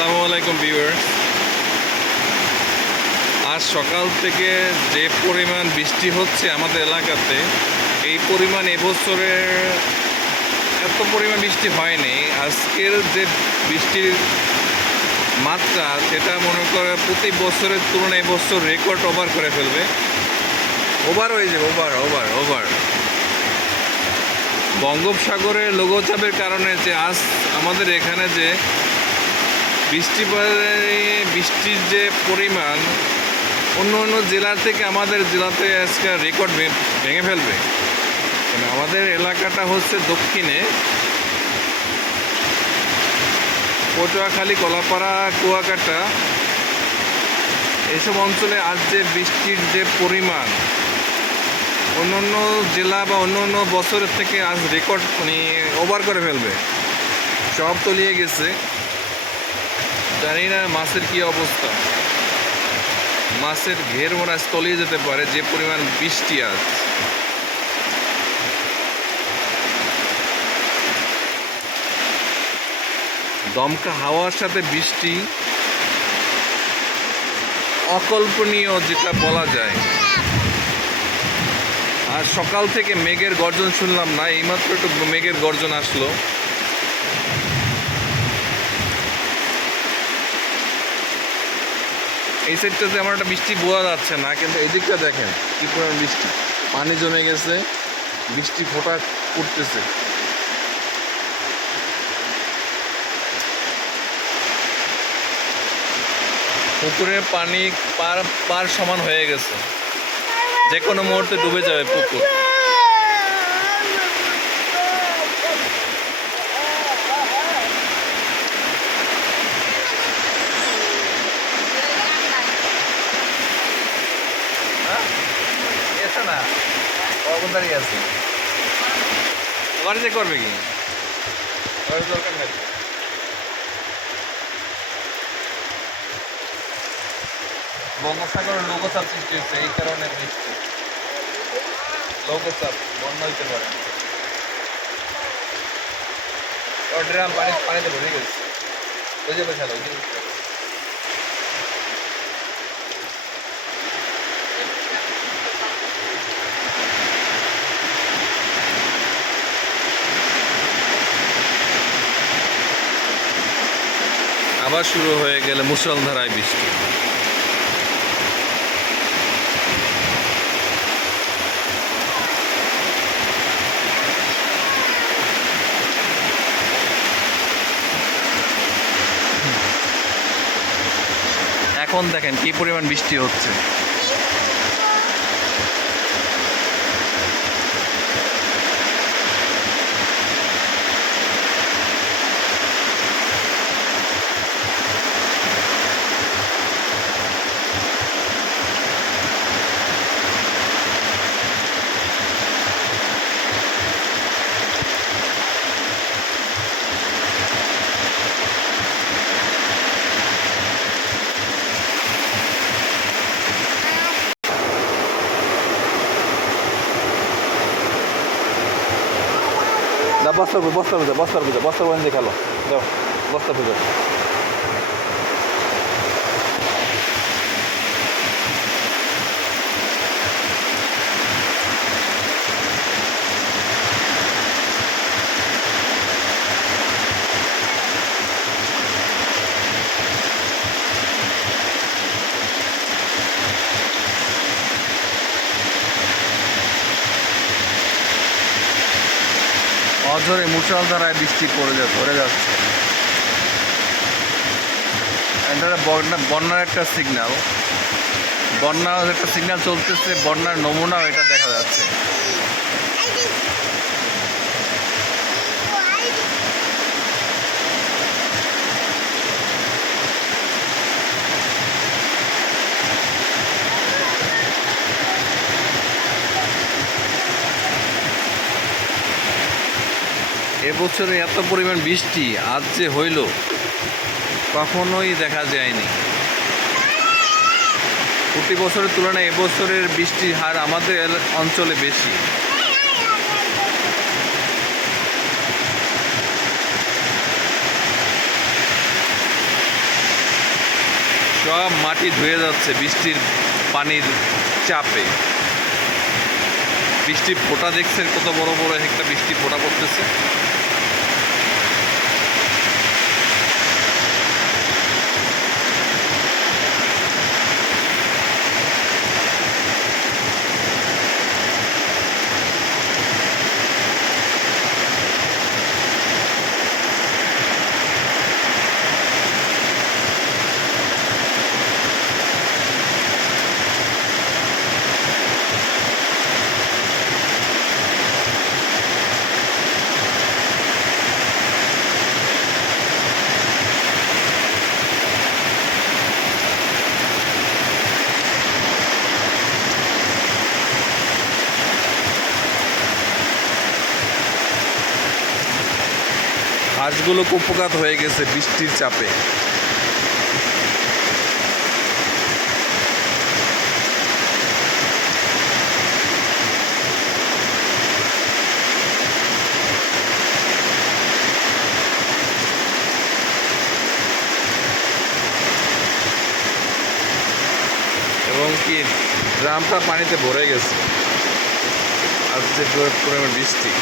আসসালামু আলাইকুম ভিউয়ার্স। আজ সকাল থেকে যে পরিমাণ বৃষ্টি হচ্ছে আমাদের এলাকাতে, এই পরিমাণ এবছরের এত পরিমাণ বৃষ্টি হয়নি। আজকের যে বৃষ্টির মাত্রা, সেটা মনে করে প্রতি বছরের তুলনায় এবছর রেকর্ড ওভার করে ফেলবে। ওভার হয়ে যাবে, ওভার ওভার ওভার। বঙ্গোপসাগরের লঘুচাপের কারণে যে আজ আমাদের এখানে যে বৃষ্টির যে পরিমাণ অন্য অন্য জেলার থেকে আমাদের জেলাতে আজকে রেকর্ড ভেঙে ফেলবে। কেন আমাদের এলাকাটা হচ্ছে দক্ষিণে, পটুয়াখালী, কলাপাড়া, কুয়াকাটা, এইসব অঞ্চলে আজ যে বৃষ্টির যে পরিমাণ অন্য অন্য জেলা বা অন্য অন্য বছরের থেকে আজ রেকর্ড ওভার করে ফেলবে। সব তলিয়ে গেছে। জানি না মাছের কি অবস্থা, মাছের ঘের মোড়া তলিয়ে যেতে পারে যে পরিমাণ বৃষ্টি আজ। দমকা হাওয়ার সাথে বৃষ্টি, অকল্পনীয় যেটা বলা যায়। আর সকাল থেকে মেঘের গর্জন শুনলাম না, এইমাত্র একটু মেঘের গর্জন আসলো। এই সাইডটাতে আমার একটা বৃষ্টি বোঝা যাচ্ছে না, কিন্তু এই দিকটা দেখেন কি পরিমাণ বৃষ্টি, পানি জমে গেছে, বৃষ্টি ফোঁটা পড়তেছে। পুকুরে পানি পার সমান হয়ে গেছে, যে কোনো মুহূর্তে ডুবে যাবে পুকুর। না দাঁড়িয়ে আছে, বাড়িতে করবে কি দরকার নেই। বঙ্গোপসাগরের লঘুচাপ সৃষ্টি হচ্ছে, এই কারণে বৃষ্টি। লঘুচাপ বন্যা হইতে পারে। ড্রাম পানিতে ভরে গেছে, ওই যে খেলো। আবার শুরু হয়ে গেলে মুষলধারায় বৃষ্টি। এখন দেখেন কি পরিমাণ বৃষ্টি হচ্ছে। বস্তার গঞ্জে খেলো, দাও বস্তা পুজো। অঝরে মুষলধারায় বৃষ্টি পড়ে যাচ্ছে। এটা বন্যার একটা সিগন্যাল, চলতেছে, বন্যার নমুনাও এটা দেখা যাচ্ছে। এবছরে এত পরিমাণ বৃষ্টি আজ যে হইল কখনোই দেখা যায়নি। প্রতি বছরের তুলনায় এবছরের বৃষ্টির হার আমাদের অঞ্চলে বেশি। সব মাটি ধুয়ে যাচ্ছে বৃষ্টির পানির চাপে। বৃষ্টির ফোঁটা দেখছেন কত বড় বড় একটা বৃষ্টির ফোঁটা পড়তেছে। হাঁসগুলো কুপোকাত হয়ে গেছে বৃষ্টির চাপে। এবং কি ড্রামটা পানিতে ভরে গেছে আর যে পরিমাণ বৃষ্টি।